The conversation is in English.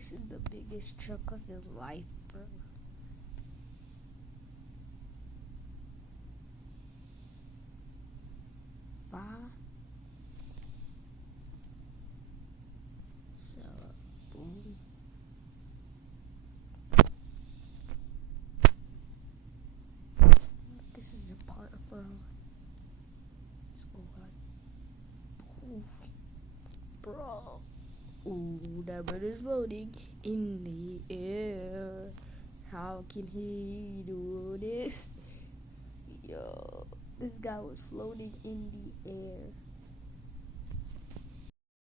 This is the biggest truck of his life, bro. Five. So, boom. This is the part, bro. Let's go on. Ooh, bro. Ooh, that bird is floating in the air. How can he do this? Yo, this guy was floating in the air.